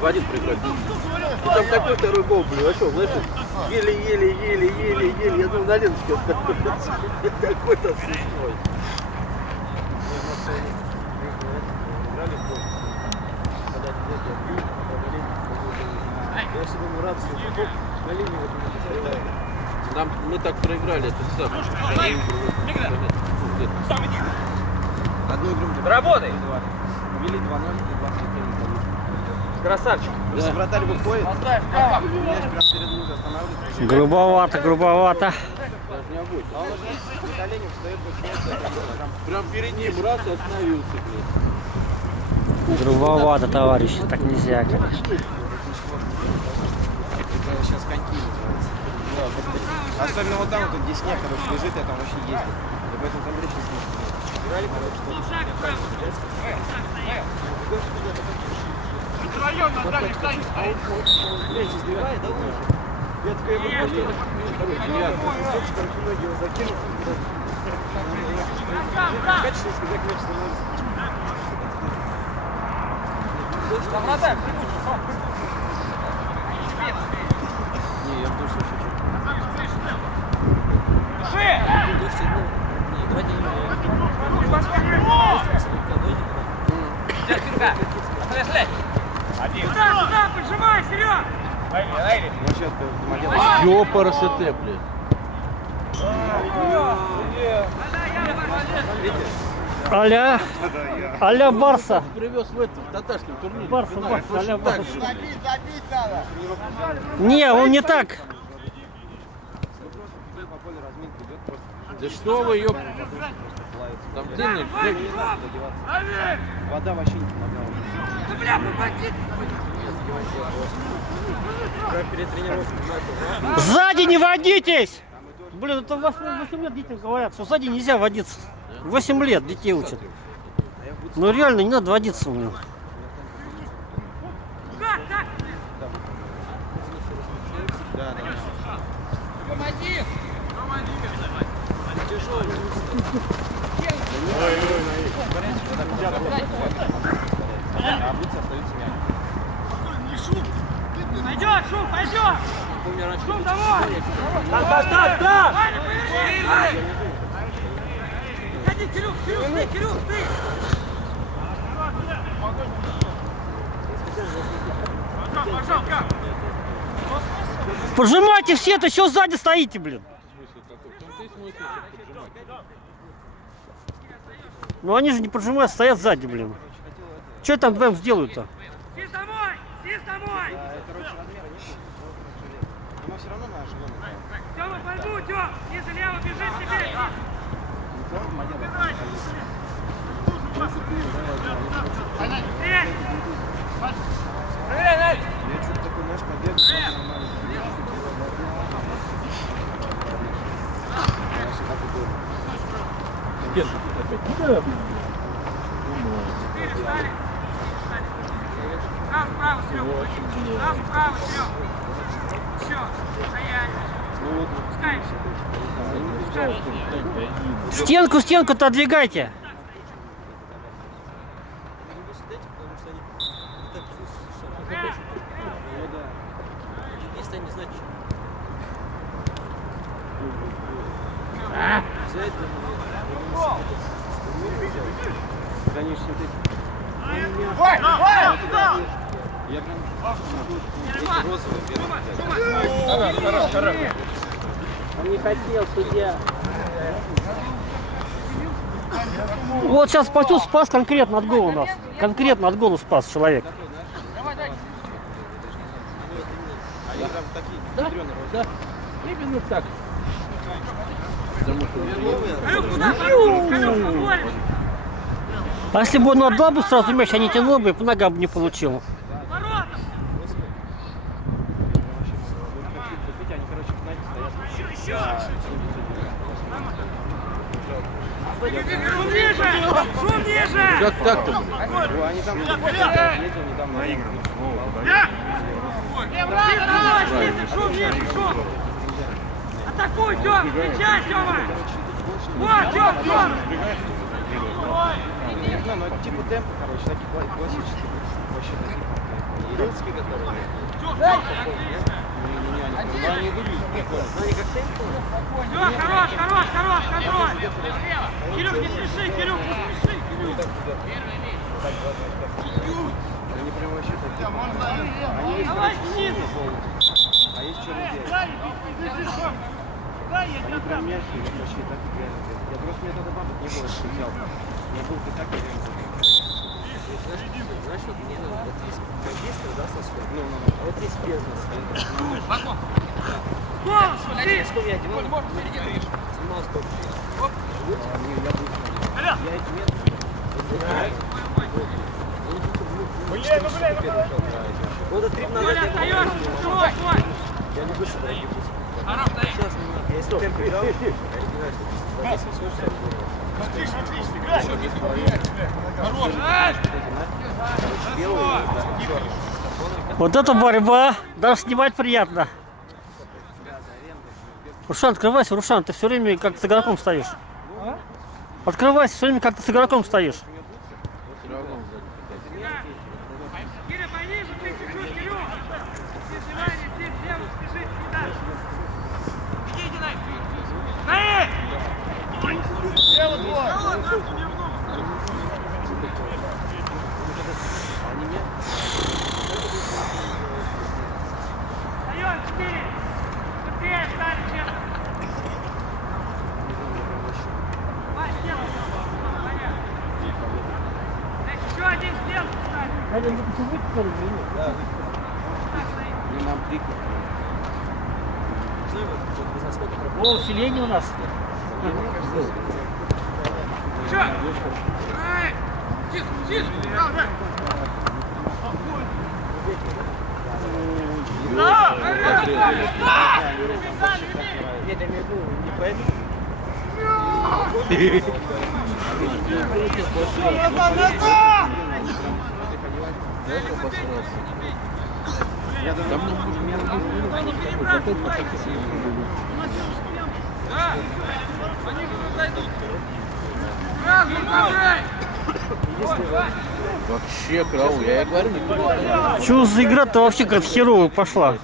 В один проиграть. Там такой второй гол, блин, а что, слышишь? Еле. Я думаю, на Леночке какой-то смешной. Нам мы так проиграли этот сам. Одну игру. Работай! Вели 2-0 и 2-4. Красавчик. Если вратарь выходит, мяч прям перед ним останавливается. Грубовато. Даже не обойти. А он уже на коленях встает, прям перед ним раз и остановился, блин. Грубовато, товарищи, так нельзя, конечно. Сейчас коньки называется. Особенно вот там, вот, где снег, короче, лежит, я там вообще ездил. И поэтому там речь не слышно. Вдвоем на дальних стоит. Речь сбивает, да, лучше? Я такой, я просто короче, ноги его закинул. Качественность, когда мяч становится. Там вратарь, Не, я тоже шучу. Туда, поджимай, Серег! Ёпарасоте, блин. Аля Барса. Привез в этом татарском турнире. Барса, аля Барса. Забить надо. Не, он не так. Да что вы, ёп... Там длинный... Вода вообще не помогала. Да бля, попади! Перед тренировкой. Сзади не водитесь! Блин, это 8 лет детям говорят, что сзади нельзя водиться. 8 лет детей учат. Ну реально, не надо водиться, блин. Помоги! Пойдет, Шум, пойдет! Шум, давай! Да! Ходи, Кирюх, ты! Пошел, как? Пожимайте все-то, что сзади стоите, блин? Ну они же не поджимают, стоят сзади, блин. Что там вдвоем сделают-то? Сись домой! Но все равно наш жена. Тёма, пойму, Тём! Ниже лево бежит тебе! Проверяй, Надь! Я что-то такой наш побег. Право, Серега! Право, Серега! Все, стоять! Пускай! Стенку-то отдвигайте. Конечно, ты... Я прям... розовый первый. Он не хотел, судья. Вот сейчас Патю спас конкретно от гола у нас. Конкретно от гола спас человек. Они прям такие ядрёные розовые. Да, именно так. А если бы он отдал бы сразу мяч, а не тянул бы, нога бы не получил. Шум ниже! Как так-то? Они там ездил недавно. Шум ниже, шум! Атакуй, Тём! Встречай, Тёма! Вот, Тём, Тём! Не знаю, но типа темпа, короче, такие классические, вообще такие. Единский, который... Они выглядят прикольно. Ну, они как темп. Всё, хорош, хорош, хорош, контроль! Кирюх, не спеши, Кирюх, не спеши! Они прям вообще такие. Они есть, Давай, короче, снизу! а есть черный день. Они прям мягкие, вообще так реально. Я просто мне тогда бабок не было, что взял. Я был бы так, я реально. Знаешь, вот мне вот есть магистр, да, со сколько? А вот есть без нас. Гол, смотри! Сколько я одевал? Снимал столько. Я эти метры. Вот это 3 назад Коля, я остаёшься! Контроль, Коль! Я не быстро ебусь. Сейчас немного. Я если темп взял, я не знаю, что за 10 слушай, Вот это борьба. Даже снимать приятно. Рушан, открывайся, Рушан, ты все время как с игроком стоишь. Открывайся, все время как ты с игроком стоишь. Киря, пониже, ты чуть-чуть, Кирюх! Здесь внимание, здесь лево, спеши, сюда! Иди, Динай! Наи! Встаём, 4! Быстрее встали, честно! Давай, сделай! Понятно. Еще один слева встали! Они нам крикнут. О, усиление у нас. Че? Тихо, тихо! Нет, я имею в виду, не поэтому. Вообще, караул, я и говорю, никуда. Что за игра-то вообще как херово пошла?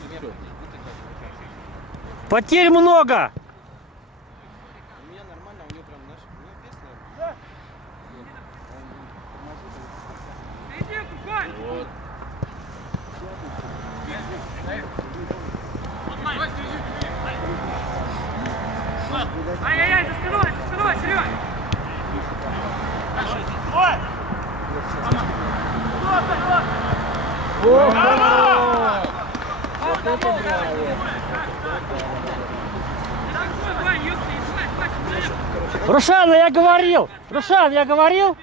Потерь много! У меня нормально, у него прям, знаешь, у него вес, Иди, Куколь! Ай-яй-яй, за спиной, Серёг! Рушан, я говорил! Рушан, я говорил!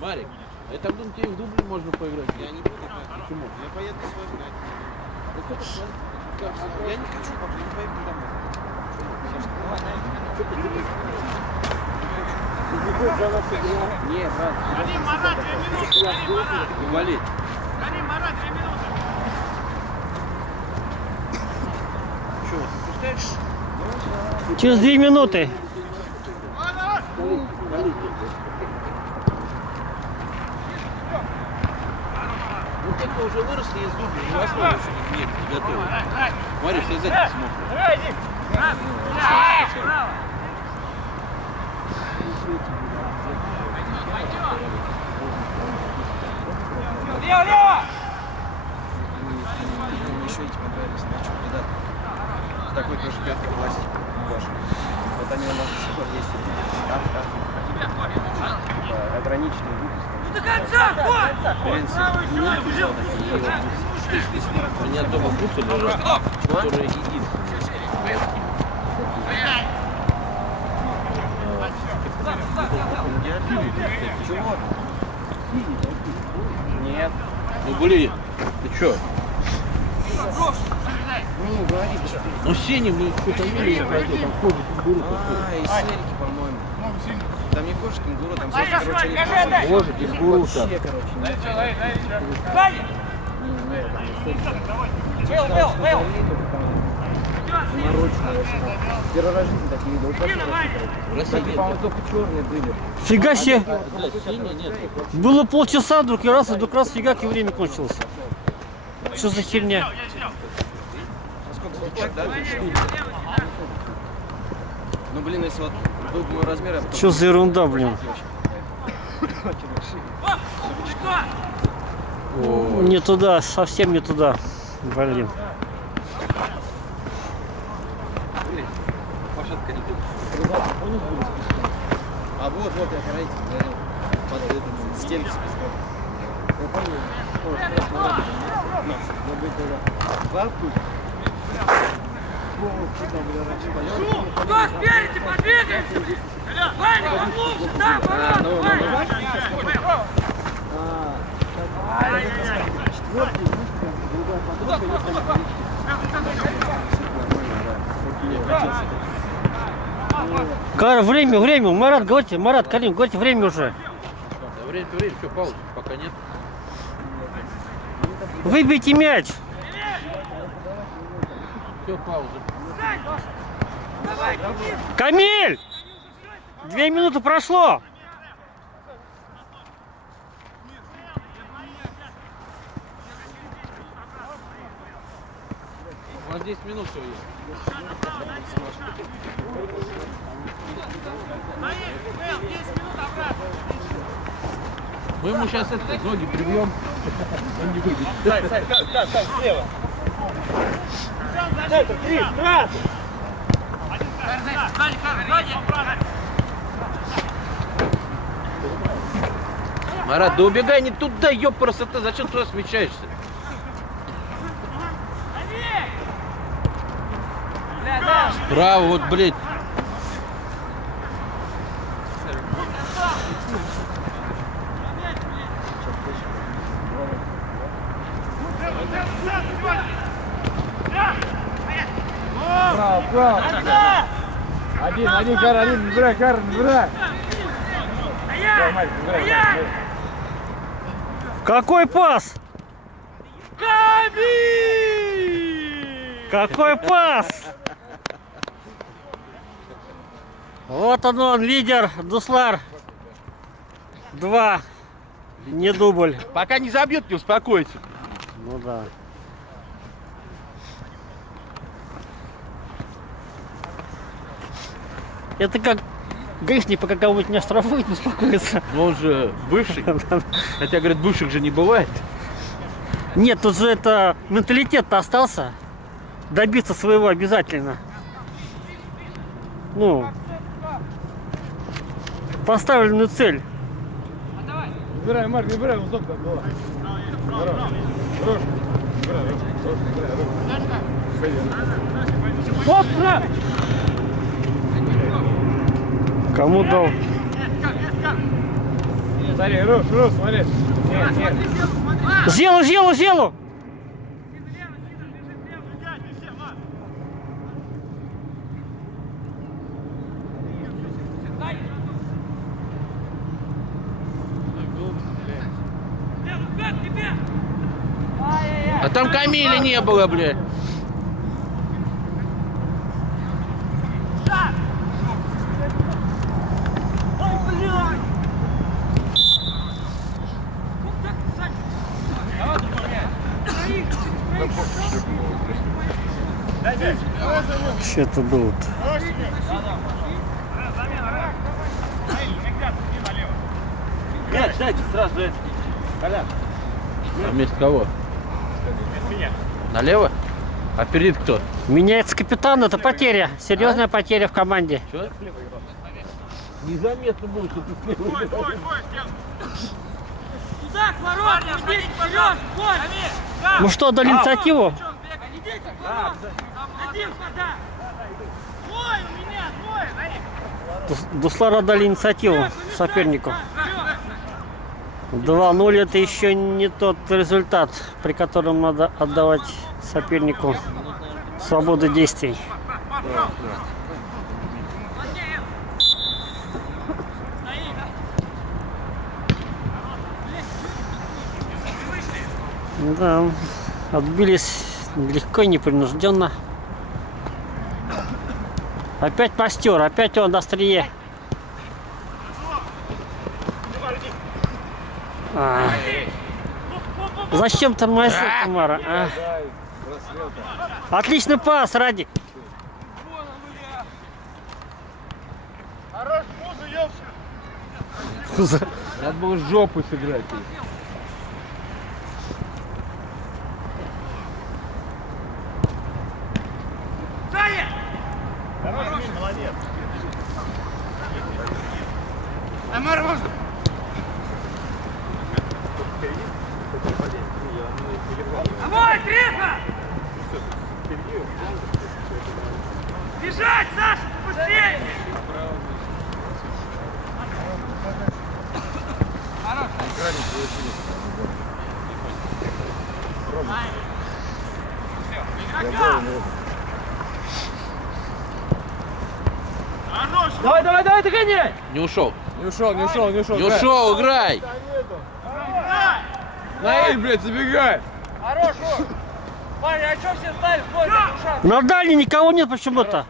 Марик, я так думаю, тебе в дубле можно поиграть. Я не буду играть. Почему? Я поеду с вами на это. Я не хочу, папа, я не поеду домой. Не, брат. Инвалид. Что, пускаешь? Через 2 минуты. Ну только уже выросли из дубля, не в основу еще не готовы. Смотри, все сзади смотрят. Лево, лево! Мне еще эти понравились, знаешь, что, ребята. В такой тоже 5-й классе. Вот они у нас до сих пор есть. Ограниченный выпуск. До конца, Коль! Они от дома бутсы лежат, которые едят. Чего? Нет. Ну блин, ты чё? Ну, говори быстрее. Ну синий, мы что-то видели, там кожа кенгуру такой. Из серики, по-моему. Там не кожа кенгуру, там Ай, короче, Сашка, они держи, дай! Кожа кенгуру там. вообще, короче, нет. Сзади! Не, Первый раз в жизни такие видел. Такие, по-моему, только черные были. Фига себе. Бля, синий нет. Было полчаса, вдруг раз фигак, и время кончилось. Что за херня? Ну, блин, если вот был бы мой размер, я бы... Что за ерунда, блин? Не туда, совсем не туда. Блин. А вот, я короче, под этим стенки с песком. Я помню, Кто спереди, подвигаемся! Ваня, поглубже, да, ворот, Ваня! Время, Марат, говорите, Карим, говорите, время уже. Да, время, что, пауза? Пока нет. Выбейте мяч. Все, пауза. Камиль! 2 минуты прошло. У вас 10 минут всего есть. Мы ему сейчас ноги прибьем. Он не выйдет. Слева. Центр, 3, раз. Марат, да убегай не туда, ёпрст, ты зачем туда смещаешься? Справа, вот, блядь. Право. Один, Карл, брат. Какой пас? Какой пас? Вот он, лидер, Дуслар. 2. Не дубль. Пока не забьет, не успокоится. Ну да. Это как гаишник, пока кого-нибудь не оштрафует, не успокоится. Но он же бывший. Хотя, говорят, бывших же не бывает. Нет, тут же это менталитет-то остался. Добиться своего обязательно. Ну, поставленную цель. Выбирай, Марк, выбирай, вот там было. Оп, на! Кому дал? Смотри, Руш, смотри. Зелу! А там Камиля не было, блядь. Что это было-то? Дайте сразу это. А вместо кого? Налево? А вперед кто? Меняется капитан, это потеря. Серьезная потеря в команде. Что? Незаметно будет, что ты слева. Туда, к воротам, идите вперед, бой! Ну что, дали инициативу? Идите к воротам! Один пода! Двое у меня, двое! Дуслар отдали инициативу сопернику. 2-0 это еще не тот результат, при котором надо отдавать сопернику свободу действий. Да. Отбились легко и непринужденно. Опять постер, опять он на острие. Зачем тормозил, Тамара? А? Отличный пас, Радик. Надо было жопу сыграть. Давай, Трефа! Бежать, Саша, быстрее! Давай, давай, давай, догоняй! Не ушел. Не ушел. Не ушел, играй! Наиль, блядь, забегай! Хорош, Руш! Парень, а что все стали в бой? На дальней никого нет почему-то.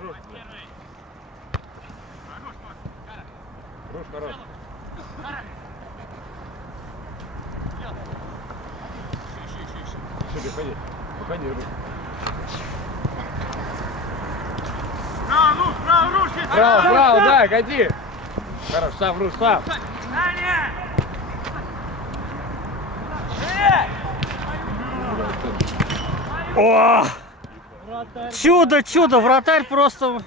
Право, да, годи! Хорош, сам, Руш, сам! Далее! О! Чудо, чудо, вратарь просто...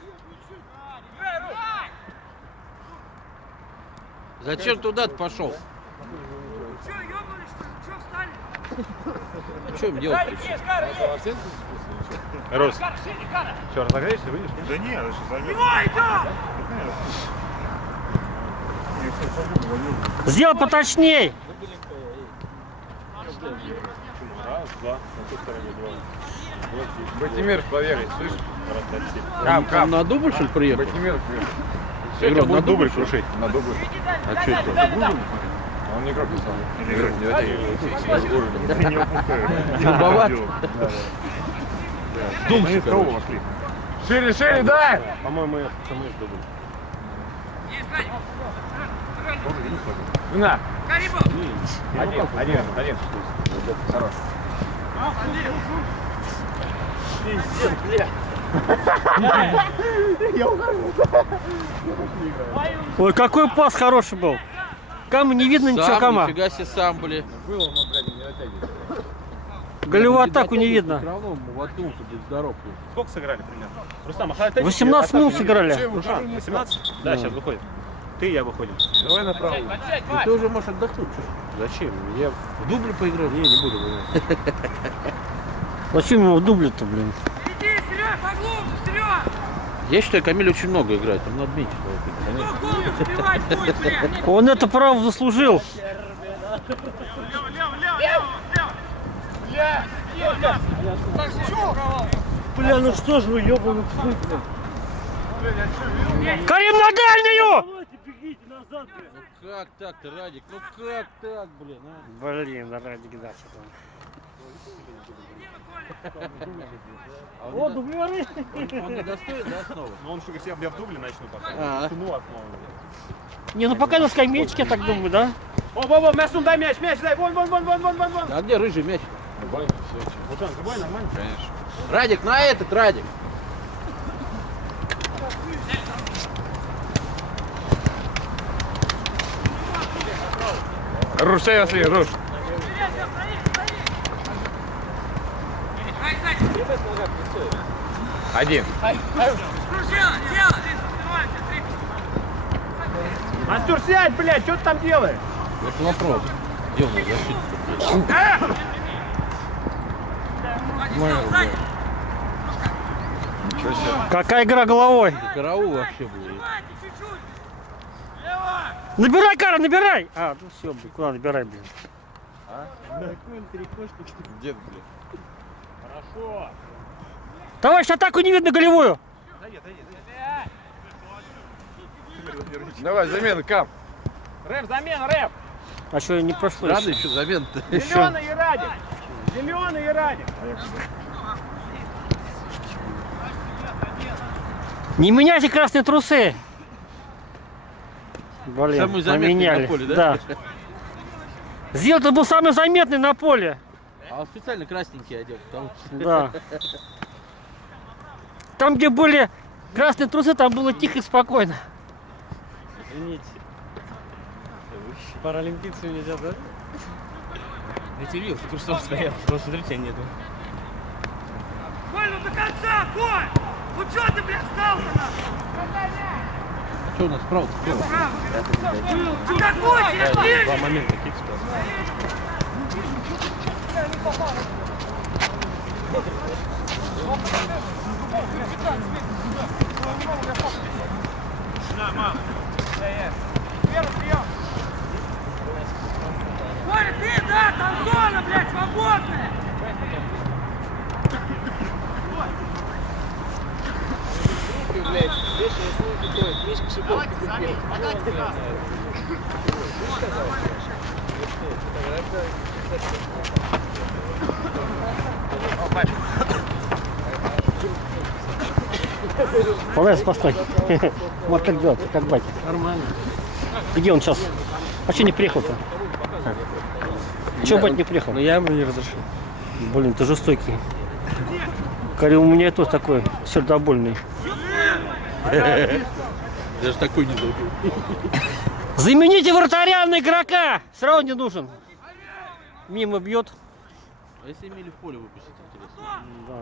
Зачем туда-то пошел? Че, ебнулись, что ли? Че встали? Что им делать? Рос, что, разогреешься, выйдешь? Да нет, это что займет. Его идем! Сделай поточней. Раз, два, на той стороне два. Батимир, поверь, слышишь? Там на дубль, что ли, приехал? Батимир, Игрок, на дубль крушить. на дубль. А что это? Он не игрок писал. Не опускаю. Дубоват? Дум, короче. Вошли. Шире, шире, дай! По-моему, это самый дубль. Есть, Радик! На! Карибов! Один. Хорош. Ой, какой пас хороший был. Камы не видно ничего, Сам, Кама. нифига себе, сам, блин. Голевую атаку не видно. Все равно воткнулся, будь здоров. Сколько сыграли примерно? Рустам, а 18 минут сыграли. 18? Да, сейчас выходит. Ты и я выходим. Давай направо. И ты уже можешь отдохнуть. Что? Зачем? Я В дубль поиграл? не буду. Зачем ему в дубле-то, блин? Иди, Серег, поглубже, Серег! Я считаю, Камиль очень много играет. Там надо меньше. Кто голову сбивать будет, блядь? Он это право заслужил. Бля, ну что ж вы, ёбаный псы, блин. Карим, на дальнюю! Ну как так-то, Радик? Ну как так, блин, а? Блин, Радик, да, что там. О, дублеры! Он не достоин, да, основы? Ну он что, если я в дубле начну пока. Ну, основу. Не, ну пока на скамеечке, я так думаю, да? О, Мясун, дай мяч, дай, вон. А где рыжий мяч? Бутан, забой, нормально? Конечно. Радик, на этот, Радик! Руш, если Руш. Один. Мастер, сядь, блядь, что ты там делаешь? Вот вопрос. Где у нас защита? Какая игра головой? Караул вообще был. Набирай, Кара, набирай! А, ну все, блин, куда набирай, блин? Где ты, блядь? Хорошо. Товарищ, атаку не видно голевую! Давай, замена, Кам. Рэп, замена, рэп. А что, не прошло Рано еще? еще замен-то. Зеленый и Радик. Зеленый и Радик. Не меняйте красные трусы. Блин, Самый заметный поменяли. на поле, да? Зил-то был самый заметный на поле. А он специально красненький одел, потому что... Да. Там, где были красные трусы, там было тихо и спокойно. Извините. Паралимпийцы нельзя, да? Я тебе видел, ты что стоял, посмотрите, нету. Коль, ну до конца, Коль! Ну что ты, блядь, стал-то нахуй? Что у нас справа? Атакуйте, Два момента таких спас. Коля, ты, да, там зона, блядь, свободная! Пожалуйста, постой. Вот как делать, как батя. Нормально. Где он сейчас? А что не приехал-то? Чего бать не приехал? Но я ему не разрешил. Блин, ты жестокий. Карим, у меня тоже такой сердобольный. Даже такой не забыл. Замените вратаря на игрока! Все равно не нужен. Мимо бьет. А если Эмили в поле выпустить, интересно? Да.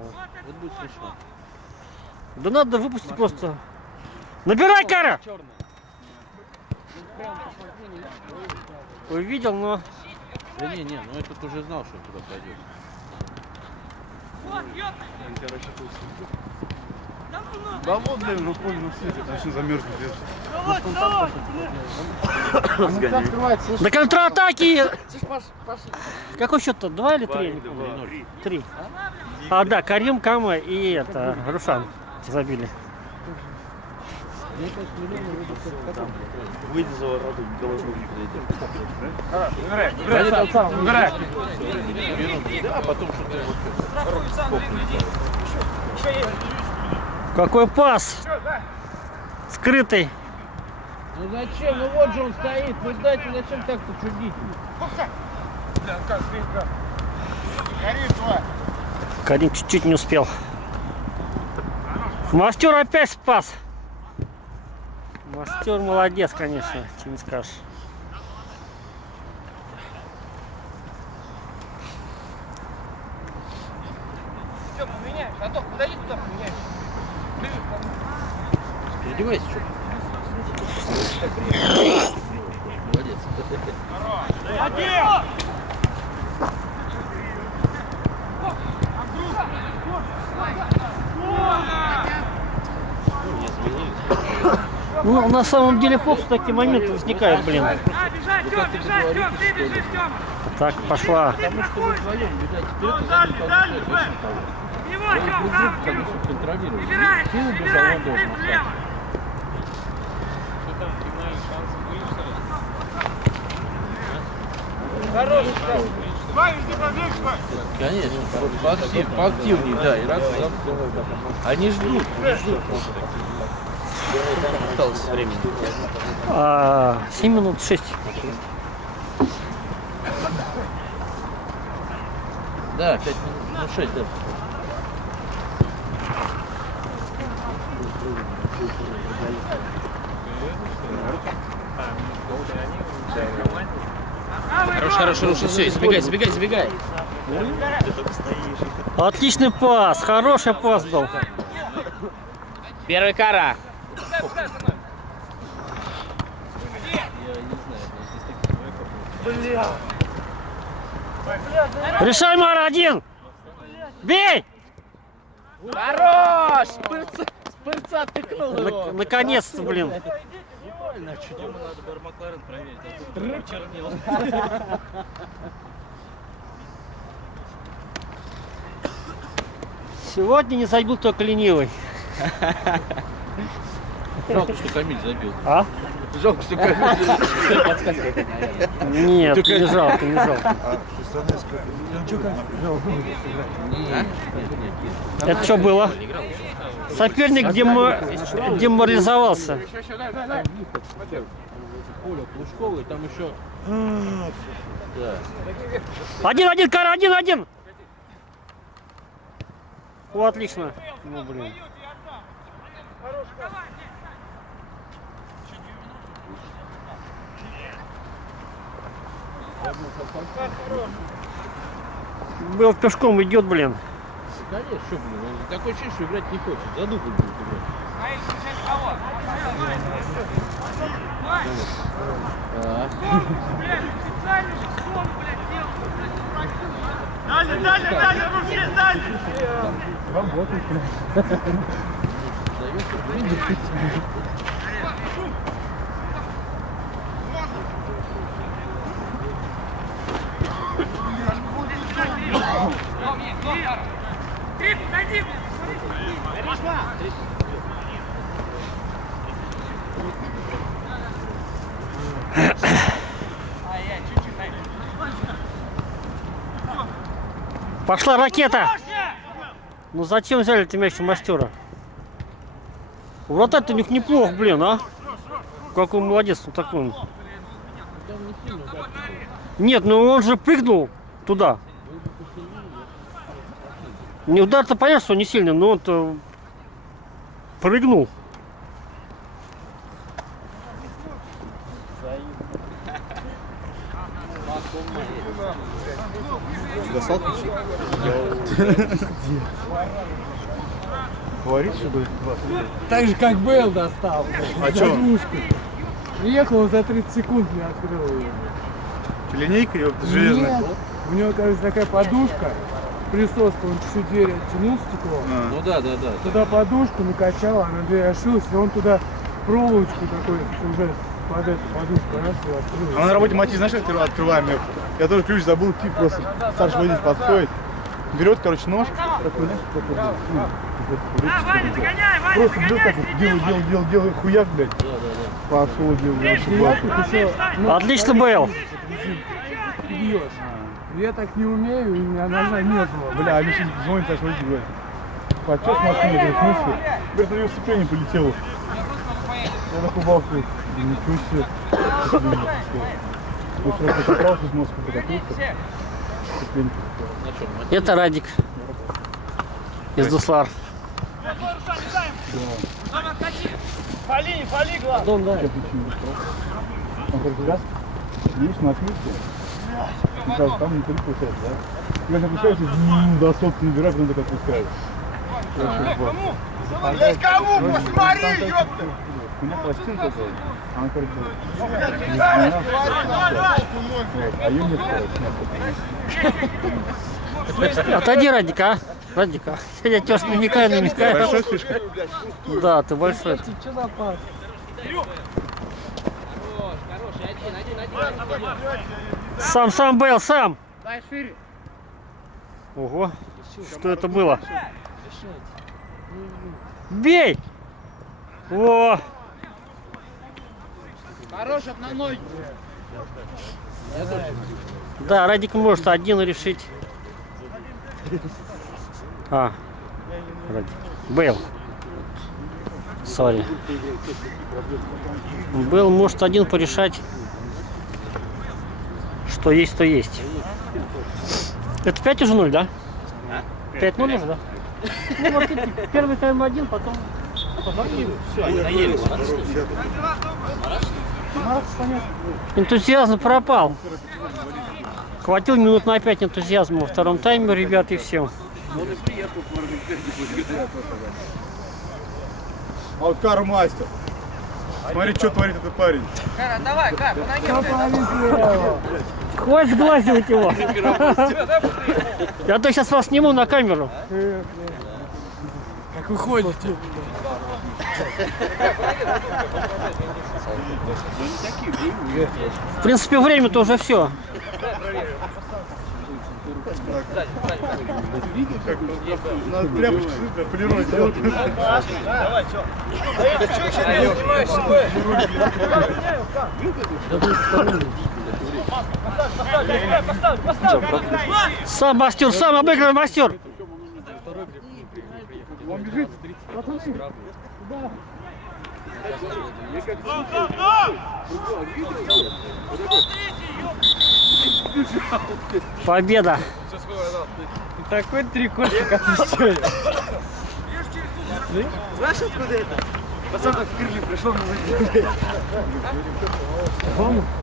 Вот будет смешно. Да надо выпустить просто. Набирай, Кара! Увидел, но... Да не, ну этот уже знал, что он туда пойдет. Да вот, блин, ну понял, ну все, это очень замерзнет. На контратаке! Какой счет-то? 2 или 3? 3. А, да, Карим, Кама и это, Рушан забили. Выйди за ворота, голову А потом что-то Какой пас! Скрытый. Ну зачем? Ну вот же он стоит. Вы знаете, зачем так-то чудить? Карим чуть-чуть не успел. Мастер опять спас. Мастер молодец, конечно, чем не скажешь. Все, поменяешь. Антох, подойди туда, поменяешь. Переодевайся, что? Молодец. Ну, на самом деле, плохо такие моменты возникают, блин. А, бежать, Тём, бежать, Тём, ты бежишь, Тёма. Так, пошла. Потому что вы вдвоем бежать. Теперь ты Его, Тём, сам, конечно, контролируешь. собирайся, Ты убежал, он собирайся, должен ты влево. Конечно, поактивнее, да, и раз. Они ждут, Осталось времени. 7 минут 6. Да, 5 минут, ну 6, да. Хорош, все, забегай. Отличный пас, хороший пас был. Первый Кара. Решай, Мар-1! Бей! Хорош! Пырца тыкнул его. Наконец-то, блин. Сегодня не забил только ленивый. Жалко, что Камиль забил. А? Жалко, что как Нет, не жалко, не жалко. Это что было? Соперник деморализовался. Коля Плужковый, там еще... Один, Кара, один. О, отлично. Ну, блин. Был пешком идет, блин. Конечно, что, блин, он такое ощущение, что играть не хочет. За дубль будет играть. Дальше, руки, дальше! Пошла ракета! Ну зачем взяли ты мяч у мастера? Вратарь-то у них неплох, блин, а? Какой молодец, он такой. Нет, ну он же прыгнул туда. Не удар-то понятно, что не сильный, но он-то прыгнул. Достал ключи? Говорит, что будет 20 лет. Так же, как Бейл достал. А чё? Приехал за 30 секунд, не открыл ее. Линейка, ёпта, железная. Нет, у него, кажется, такая подушка, присоска, он чуть-чуть дверь оттянул стекло. Ну да. Туда подушку накачал, она дверь ошилась, и он туда проволочку такой уже под эту подушку раз и открыл. А на работе Матис, знаешь, как открываем? Я тоже ключ забыл, тип просто старший водитель подходит, берет, короче, нож, такой, знаешь, Ваня, догоняй, Ваня, просто берет так вот, делай, хуяк, блядь. Пошел, делал, Отлично, Бейл. Ты бьешь. Я так не умею, и у меня ножа не было. Бля, а мне сейчас звонит старший водитель, говорит, подчас машины, говорит, в смысле? Говорит, на ее сцепление полетело. Я такой бался, ничего себе. Я вчера покопался, с носком покопился. Это Радик. Из Дуслар. Фали, главное! Он, да. Он говорит, раз, видишь, на отметке, сразу там не получается, да? Когда опускаешься, до сотки набирать, потом так отпускаешь. Блять, кому? Посмотри, ёпта! У меня пластинка такая, она, короче, а ее нет, Отойди, Радик, а? Радик, а? Я тебя намекаю. большой фишка. Да, ты большой. Что за пас? Сам, Бейл, сам. Ого, что это было? Бей! О! Хорош, ноги. Да, Радик может один решить. А, Радик. Бейл. Сори. Бейл может один порешать. Что есть, то есть. Это 5 уже 0, да? 5-0 уже, да? Ну вот первый тайм 1, потом... Все, они наелись. Энтузиазм пропал. Хватило минут на 5 энтузиазма во втором тайме, ребят, и все. А вот Кар мастер. Смотри, что творит этот парень. Кара, давай, Кара, помоги. Хватит сглазивать его. Я то сейчас вас сниму на камеру. Как вы ходите? В принципе, время-то уже все. Надо тряпочку полировать делать. Сам мастер, сам обыгрывай, мастер. Он бежит. Победа. Такой трикотик отвечает. Знаешь, откуда это? Пацан в Крылья пришел на